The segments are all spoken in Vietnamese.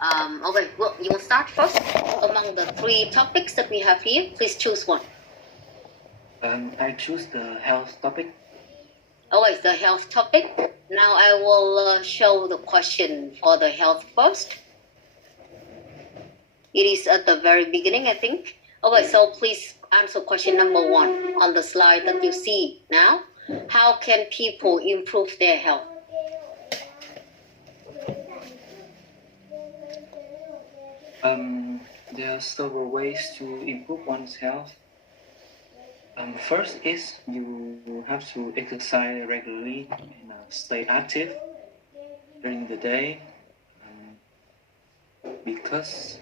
Okay, well, you will start first. Among the three topics that we have here, please choose one. I choose the health topic. Always the health topic. Now I will show the question for the health first. It is at the very beginning, I think. Okay, so please answer question number 1 on the slide that you see now. How can people improve their health? There are several ways to improve one's health. First is you have to exercise regularly and stay active during the day because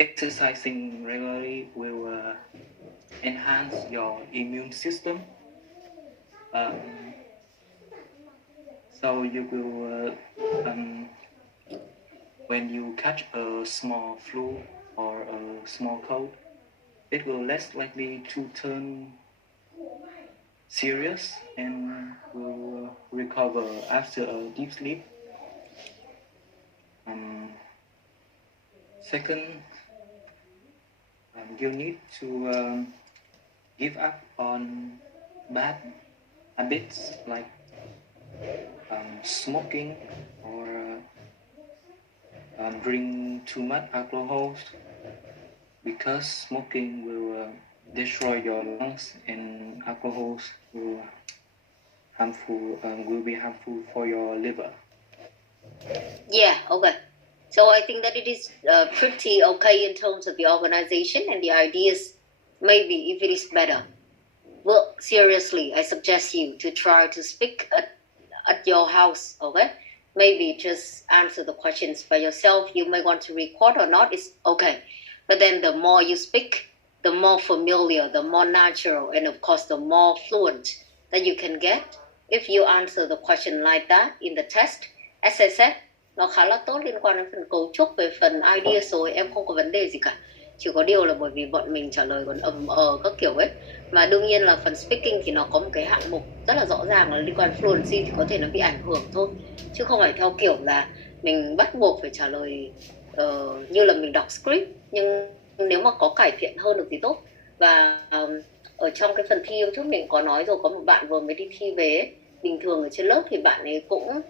exercising regularly will enhance your immune system. So you will, when you catch a small flu or a small cold, it will less likely to turn serious and will recover after a deep sleep. Second, you need to give up on bad habits like smoking or drink too much alcohol, because smoking will destroy your lungs and alcohol will be harmful for your liver. Yeah, okay. So I think that it is pretty okay in terms of the organization and the ideas. Maybe if it is better. Well, seriously, I suggest you to try to speak at your house, okay? Maybe just answer the questions by yourself. You may want to record or not, it's okay. But then the more you speak, the more familiar, the more natural, and of course, the more fluent that you can get. If you answer the question like that in the test, as I said, nó khá là tốt liên quan đến phần cấu trúc. Về phần idea rồi em không có vấn đề gì cả. Chỉ có điều là bởi vì bọn mình trả lời còn các kiểu ấy. Mà đương nhiên là phần speaking thì nó có một cái hạng mục rất là rõ ràng là liên quan fluency thì có thể nó bị ảnh hưởng thôi. Chứ không phải theo kiểu là mình bắt buộc phải trả lời như là mình đọc script. Nhưng nếu mà có cải thiện hơn được thì tốt. Và ở trong cái phần thi hôm trước mình có nói rồi, có một bạn vừa mới đi thi về ấy. Bình thường ở trên lớp thì bạn ấy cũng,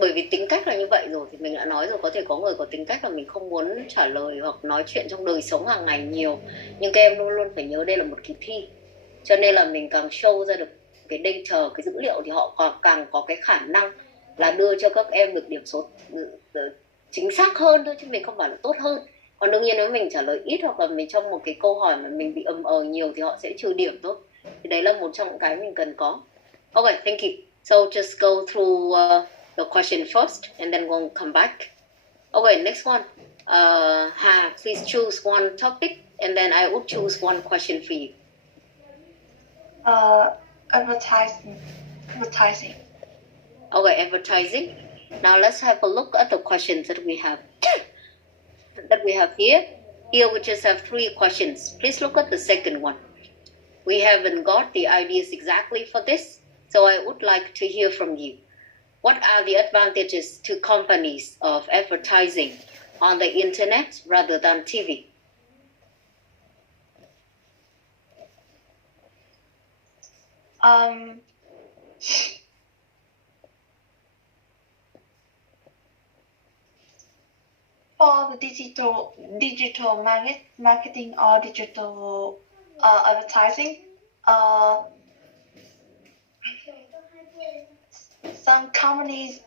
bởi vì tính cách là như vậy rồi thì mình đã nói rồi, có thể có người có tính cách là mình không muốn trả lời hoặc nói chuyện trong đời sống hàng ngày nhiều, nhưng các em luôn luôn phải nhớ đây là một kỳ thi, cho nên là mình càng show ra được cái data, cái dữ liệu thì họ càng có cái khả năng là đưa cho các em được điểm số chính xác hơn thôi, chứ mình không phải là tốt hơn. Còn đương nhiên nếu mình trả lời ít hoặc là mình trong một cái câu hỏi mà mình bị nhiều thì họ sẽ trừ điểm thôi. Thì đấy là một trong những cái mình cần có. Okay, thank you. So just go through the question first and then we'll come back. Okay, next one. Ha, please choose one topic and then I will choose one question for you. Advertising. Okay, advertising. Now let's have a look at the questions that we have here. Here we just have 3 questions. Please look at the second one. We haven't got the ideas exactly for this, so I would like to hear from you. What are the advantages to companies of advertising on the internet rather than TV? For the digital marketing or digital advertising, some companies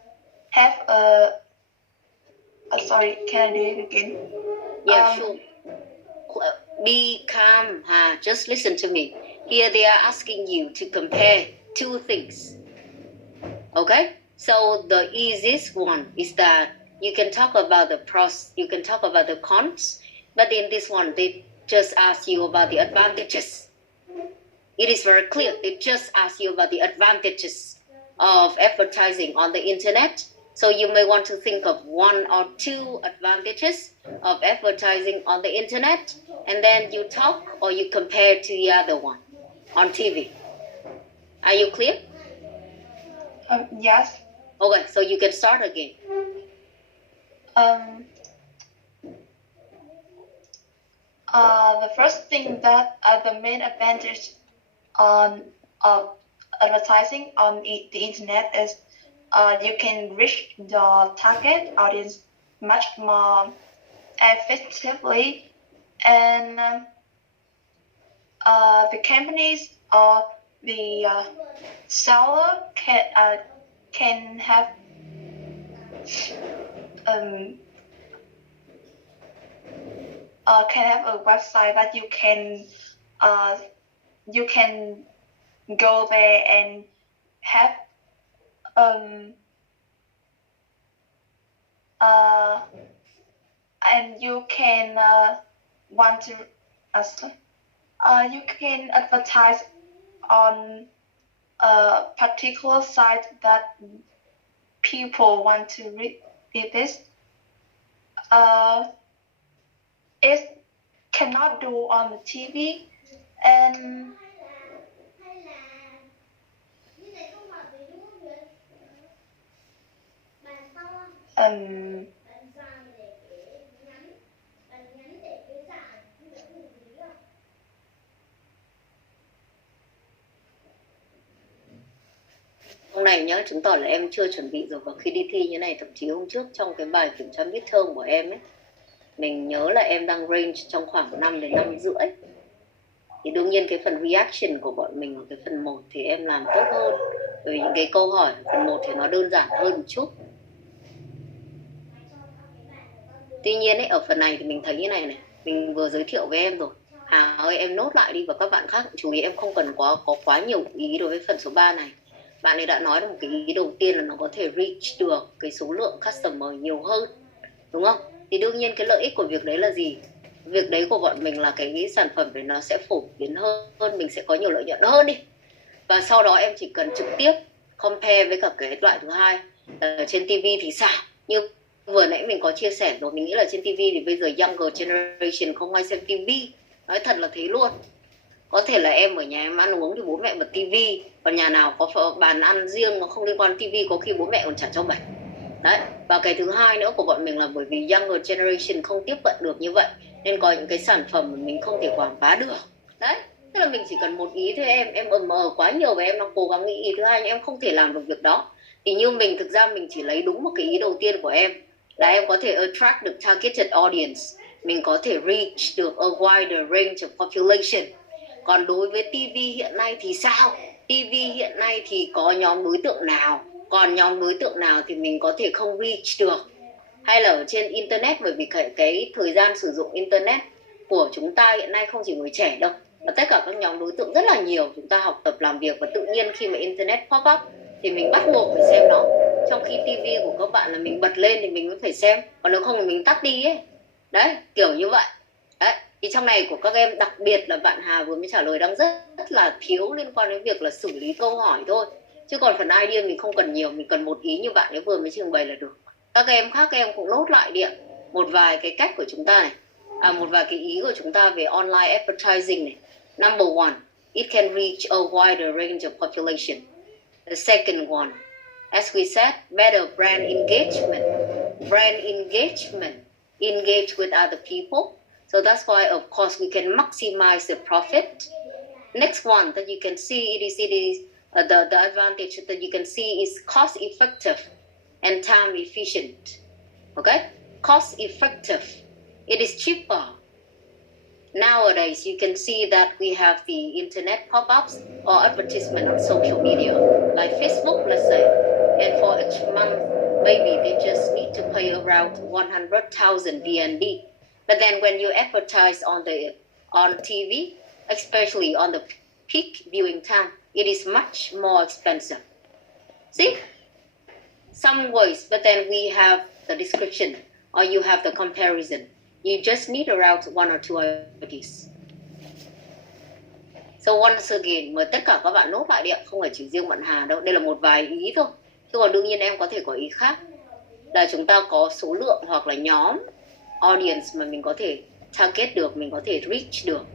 have sorry, can I do it again? Yeah, sure. Be calm, just listen to me. Here they are asking you to compare 2 things. Okay? So the easiest one is that you can talk about the pros, you can talk about the cons, but in this one, they just ask you about the advantages. It is very clear. They just ask you about the advantages of advertising on the internet. So you may want to think of 1 or 2 advantages of advertising on the internet, and then you talk or you compare to the other one on TV. Are you clear? Yes. Okay, so you can start again. Um, the first thing that the main advantage on advertising on the internet is you can reach your target audience much more effectively, and the companies or the seller can have a website that you can go there and have and you can want to you can advertise on a particular site that people want to read this. It cannot do on the TV, and Hôm nay nhớ chứng tỏ là em chưa chuẩn bị rồi, và khi đi thi như này, thậm chí hôm trước trong cái bài kiểm tra midterm của em ấy, mình nhớ là em đang range trong khoảng 5 đến 5 rưỡi. Thì đương nhiên cái phần reaction của bọn mình ở cái phần 1 thì em làm tốt hơn, bởi vì những cái câu hỏi phần 1 thì nó đơn giản hơn một chút. Tuy nhiên ấy, ở phần này thì mình thấy như này này, mình vừa giới thiệu với em rồi. Hà ơi, em nốt lại đi, và các bạn khác chú ý em không cần có quá nhiều ý đối với phần số 3 này. Bạn ấy đã nói được một cái ý đầu tiên là nó có thể reach được cái số lượng customer nhiều hơn, đúng không? Thì đương nhiên cái lợi ích của việc đấy là gì? Việc đấy của bọn mình là cái sản phẩm đấy nó sẽ phổ biến hơn, mình sẽ có nhiều lợi nhuận hơn đi. Và sau đó em chỉ cần trực tiếp compare với cả cái loại thứ hai là trên TV thì sao? Như vừa nãy mình có chia sẻ rồi, mình nghĩ là trên TV thì bây giờ younger generation không ai xem TV. Nói thật là thế luôn. Có thể là em ở nhà em ăn uống thì bố mẹ bật TV, còn nhà nào có bàn ăn riêng nó không liên quan TV, có khi bố mẹ còn chả cho bật. Đấy. Và cái thứ hai nữa của bọn mình là bởi vì younger generation không tiếp cận được như vậy, nên có những cái sản phẩm mà mình không thể quảng bá được. Đấy. Thế là mình chỉ cần một ý thôi em mờ quá nhiều và em đang cố gắng nghĩ ý thứ hai nhưng em không thể làm được việc đó. Thì như mình, thực ra mình chỉ lấy đúng một cái ý đầu tiên của em là em có thể attract được targeted audience, mình có thể reach được a wider range of population. Còn đối với TV hiện nay thì sao? TV hiện nay thì có nhóm đối tượng nào, còn nhóm đối tượng nào thì mình có thể không reach được. Hay là ở trên Internet, bởi vì cái thời gian sử dụng Internet của chúng ta hiện nay không chỉ người trẻ đâu, mà tất cả các nhóm đối tượng rất là nhiều. Chúng ta học tập làm việc và tự nhiên khi mà Internet pop up thì mình bắt buộc phải xem nó. Trong khi TV của các bạn là mình bật lên thì mình mới phải xem, còn nếu không thì mình tắt đi ấy. Đấy, kiểu như vậy. Đấy, thì trong này của các em, đặc biệt là bạn Hà vừa mới trả lời, đang rất là thiếu liên quan đến việc là xử lý câu hỏi thôi. Chứ còn phần idea mình không cần nhiều, mình cần một ý như bạn ấy vừa mới trình bày là được. Các em khác các em cũng nốt lại đi ạ. Một vài cái cách của chúng ta này, một vài cái ý của chúng ta về online advertising này. Number one, it can reach a wider range of population. The second one, as we said, better brand engagement. Brand engagement, engage with other people. So that's why, of course, we can maximize the profit. Next one that you can see, it is the advantage that you can see is cost effective and time efficient. Okay, cost effective. It is cheaper. Nowadays, you can see that we have the internet pop-ups or advertisement on social media, like Facebook, let's say. And for each month, maybe they just need to pay around 100,000 VND. But then when you advertise on TV, especially on the peak viewing time, it is much more expensive. See? Some ways, but then we have the description, or you have the comparison. You just need around one or two ideas. So once again, mời tất cả các bạn nốt lại đi ạ, không phải chỉ riêng bạn Hà đâu. Đây là một vài ý thôi. Chứ còn đương nhiên em có thể có ý khác. Là chúng ta có số lượng hoặc là nhóm audience mà mình có thể target được, mình có thể reach được.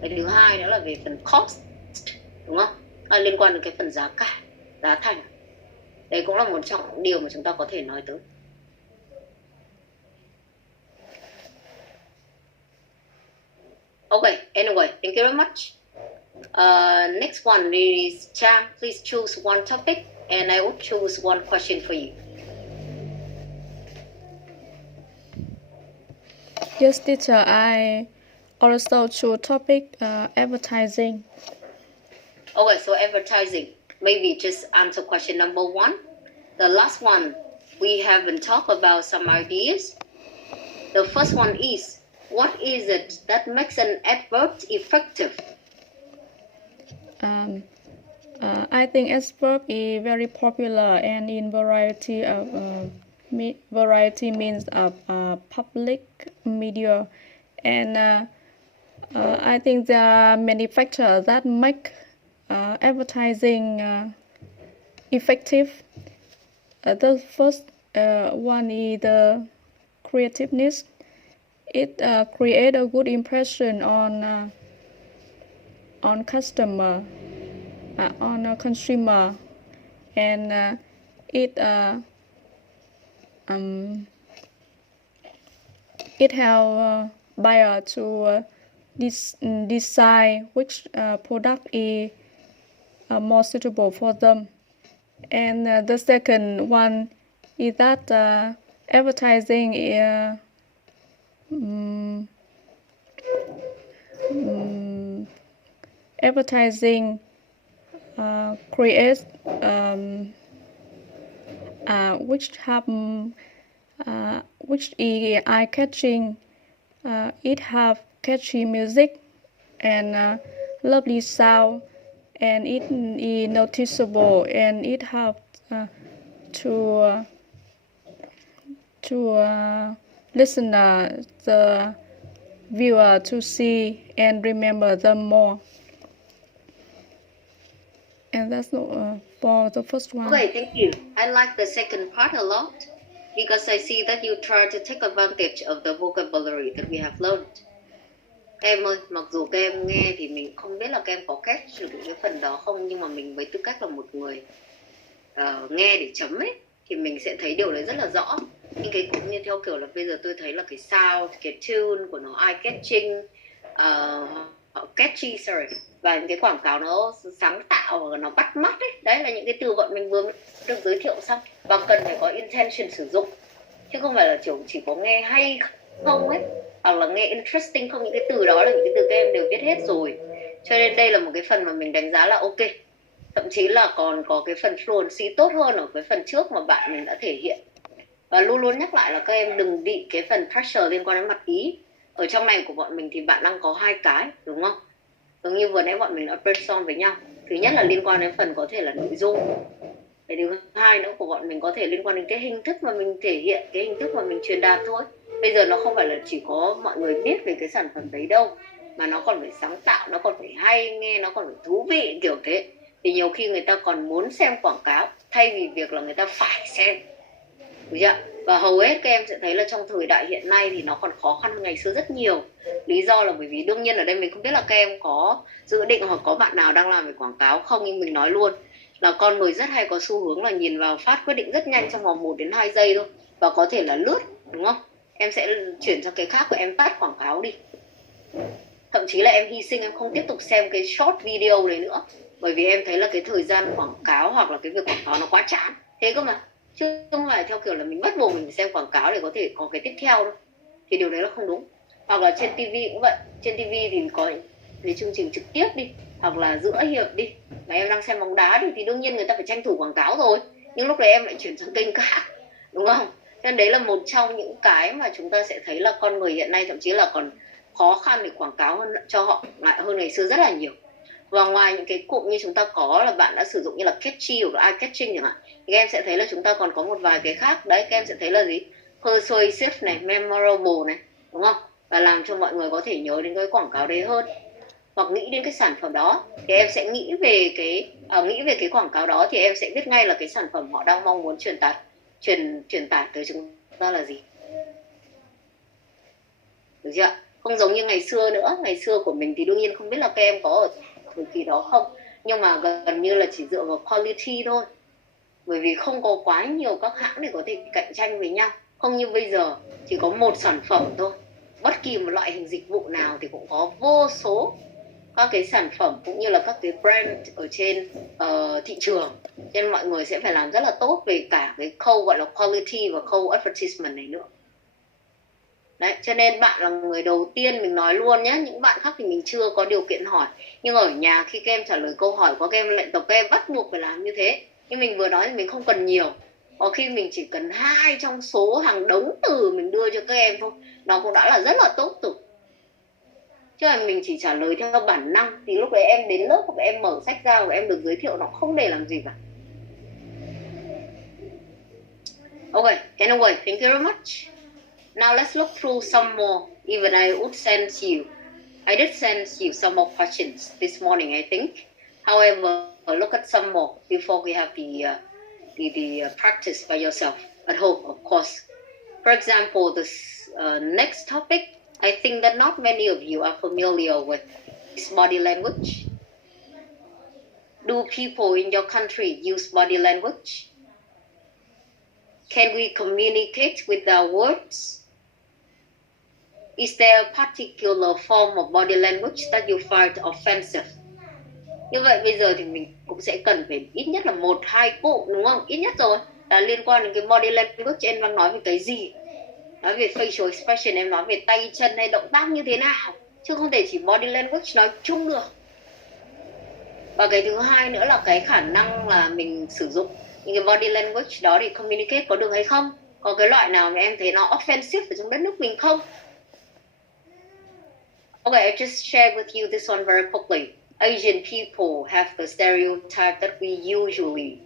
Cái thứ hai nữa là về phần cost, đúng không? Liên quan đến cái phần giá cả, giá thành. Đấy cũng là một trong những điều mà chúng ta có thể nói tới. Okay, anyway, thank you very much. Next one is Chang. Please choose one topic, and I will choose one question for you. Yes, teacher, I also choose topic advertising. Okay, so advertising. Maybe just answer question number 1. The last one, we haven't talked about some ideas. The first one is, what is it that makes an advert effective? I think advert is very popular and in variety of variety means of public media, and I think there are many factors that make advertising effective. The first one is the creativeness. It creates a good impression on customer, on a consumer, and it helps buyer to decide which product is more suitable for them. And the second one is that advertising creates which is eye-catching. It have catchy music and lovely sound, and it is noticeable, and it helps to listener, the viewer, to see and remember them more. And that's for the first one. Okay, thank you. I like the second part a lot because I see that you try to take advantage of the vocabulary that we have learned. Em ơi, mặc dù các em nghe thì mình không biết là các em có catch được cái phần đó không, nhưng mà mình với tư cách là một người nghe để chấm ấy, thì mình sẽ thấy điều đấy rất là rõ. Nhưng cái cũng như theo kiểu là bây giờ tôi thấy là cái sound, cái tune của nó eye catching, catchy, và những cái quảng cáo nó sáng tạo và nó bắt mắt ấy. Đấy là những cái từ bọn mình vừa được giới thiệu xong, và cần phải có intention sử dụng, chứ không phải là chỉ có nghe hay không ấy, hoặc là nghe interesting không. Những cái từ đó là những cái từ các em đều biết hết rồi, cho nên đây là một cái phần mà mình đánh giá là ok. Thậm chí là còn có cái phần fluency tốt hơn ở cái phần trước mà bạn mình đã thể hiện. Và luôn luôn nhắc lại là các em đừng bị cái phần pressure liên quan đến mặt ý. Ở trong này của bọn mình thì bạn đang có 2 cái, đúng không? Giống như vừa nãy bọn mình đã brainstorm với nhau. Thứ nhất là liên quan đến phần có thể là nội dung. Cái thứ hai nữa của bọn mình có thể liên quan đến cái hình thức mà mình thể hiện, cái hình thức mà mình truyền đạt thôi. Bây giờ nó không phải là chỉ có mọi người biết về cái sản phẩm đấy đâu, mà nó còn phải sáng tạo, nó còn phải hay nghe, nó còn phải thú vị kiểu thế. Thì nhiều khi người ta còn muốn xem quảng cáo thay vì việc là người ta phải xem, đúng chưa? Và hầu hết các em sẽ thấy là trong thời đại hiện nay thì nó còn khó khăn hơn ngày xưa rất nhiều. Lý do là bởi vì đương nhiên ở đây mình không biết là các em có dự định hoặc có bạn nào đang làm về quảng cáo không, nhưng mình nói luôn là con người rất hay có xu hướng là nhìn vào phát quyết định rất nhanh trong vòng 1 đến 2 giây thôi, và có thể là lướt, đúng không? Em sẽ chuyển sang cái khác và em tắt quảng cáo đi. Thậm chí là em hy sinh, em không tiếp tục xem cái short video đấy nữa, bởi vì em thấy là cái thời gian quảng cáo hoặc là cái việc quảng cáo nó quá chán thế cơ mà, chứ không phải theo kiểu là mình bắt buộc mình xem quảng cáo để có thể có cái tiếp theo đâu. Thì điều đấy là không đúng. Hoặc là trên TV cũng vậy, trên TV thì có cái chương trình trực tiếp đi, hoặc là giữa hiệp đi, mà em đang xem bóng đá đi, thì đương nhiên người ta phải tranh thủ quảng cáo rồi, nhưng lúc đấy em lại chuyển sang kênh khác, đúng không? Nên đấy là một trong những cái mà chúng ta sẽ thấy là con người hiện nay thậm chí là còn khó khăn để quảng cáo hơn, cho họ hơn ngày xưa rất là nhiều. Và ngoài những cái cụm như chúng ta có là bạn đã sử dụng như là catchy hoặc là eye catching chẳng hạn, thì các em sẽ thấy là chúng ta còn có một vài cái khác. Đấy, các em sẽ thấy là gì? Persuasive này, memorable này, đúng không? Và làm cho mọi người có thể nhớ đến cái quảng cáo đấy hơn, hoặc nghĩ đến cái sản phẩm đó. Thì em sẽ nghĩ về cái quảng cáo đó, thì em sẽ biết ngay là cái sản phẩm họ đang mong muốn truyền tải tới chúng ta là gì. Được chưa? Không giống như ngày xưa nữa. Ngày xưa của mình thì đương nhiên không biết là các em có ở thời kỳ đó không, nhưng mà gần như là chỉ dựa vào quality thôi, bởi vì không có quá nhiều các hãng để có thể cạnh tranh với nhau. Không như bây giờ chỉ có một sản phẩm thôi, bất kỳ một loại hình dịch vụ nào thì cũng có vô số các cái sản phẩm cũng như là các cái brand ở trên thị trường, cho nên mọi người sẽ phải làm rất là tốt về cả cái khâu gọi là quality và khâu advertisement này nữa. Đấy, cho nên bạn là người đầu tiên mình nói luôn nhé, những bạn khác thì mình chưa có điều kiện hỏi, nhưng ở nhà khi các em trả lời câu hỏi của các em luyện tập, các em bắt buộc phải làm như thế. Như mình vừa nói thì mình không cần nhiều, có khi mình chỉ cần 2 trong số hàng đống từ mình đưa cho các em thôi, nó cũng đã là rất là tốt rồi. Chứ là mình chỉ trả lời theo bản năng thì lúc đấy em đến lớp hoặc em mở sách ra và em được giới thiệu nó không để làm gì cả. Okay, anyway, thank you very much. Now let's look through some more. Even I would I did send you some more questions this morning, I think. However, look at some more before we have the practice by yourself at home, of course. For example, this next topic, I think that not many of you are familiar with is body language. Do people in your country use body language? Can we communicate with our words? Is there a particular form of body language that you find offensive? Như vậy bây giờ thì mình cũng sẽ cần phải ít nhất là 1-2 cụm, đúng không? Ít nhất rồi là liên quan đến cái body language. Em đang nói về cái gì? Nói về facial expression, em nói về tay chân hay động tác như thế nào, chứ không thể chỉ body language nói chung được. Và cái thứ hai nữa là cái khả năng là mình sử dụng những cái body language đó để communicate có được hay không. Có cái loại nào mà em thấy nó offensive ở trong đất nước mình không? Okay, I just shared with you this one very quickly. Asian people have the stereotype that we usually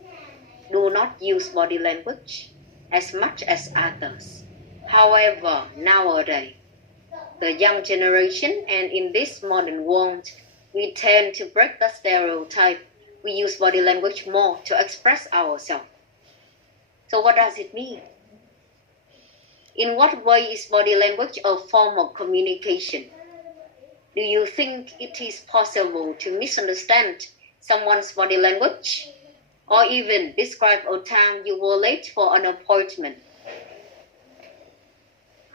do not use body language as much as others. However, nowadays, the young generation and in this modern world, we tend to break the stereotype. We use body language more to express ourselves. So what does it mean? In what way is body language a form of communication? Do you think it is possible to misunderstand someone's body language? Or even describe a time you were late for an appointment?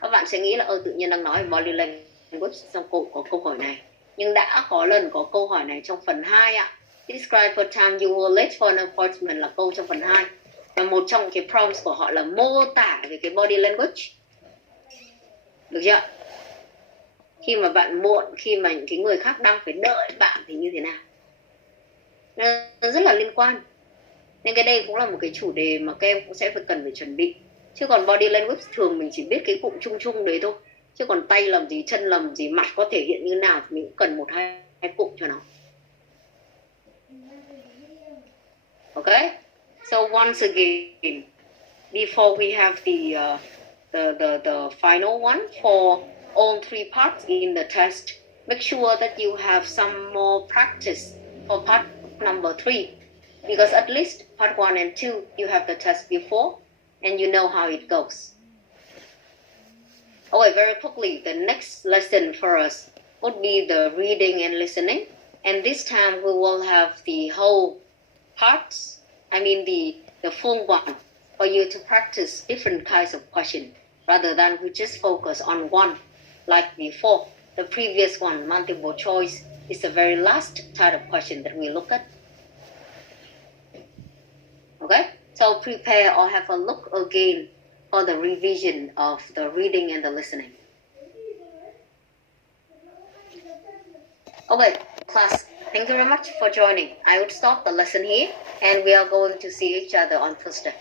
Các bạn sẽ nghĩ là tự nhiên đang nói về body language trong có câu hỏi này. Nhưng đã có lần có câu hỏi này trong phần 2 ạ. Describe a time you were late for an appointment là câu trong phần 2. Và một trong cái prompts của họ là mô tả về cái body language. Được chưa? Khi mà bạn muộn, khi mà những cái người khác đang phải đợi bạn thì như thế nào? Nó rất là liên quan. Nên cái đây cũng là một cái chủ đề mà các em cũng sẽ cần phải chuẩn bị. Chứ còn body language thường mình chỉ biết cái cụm chung chung đấy thôi. Chứ còn tay làm gì, chân làm gì, mặt có thể hiện như nào thì mình cũng cần 1-2 cụm cho nó. Okay? So once again, before we have the final one for all 3 parts in the test, make sure that you have some more practice for part number 3. Because at least part 1 and 2, you have the test before and you know how it goes. Okay, very quickly, the next lesson for us would be the reading and listening. And this time we will have the whole parts, the full one, for you to practice different kinds of questions rather than we just focus on one like before. The previous one, multiple choice, is the very last type of question that we look at. Okay, so prepare or have a look again for the revision of the reading and the listening. Okay, class, thank you very much for joining. I would stop the lesson here and we are going to see each other on Thursday.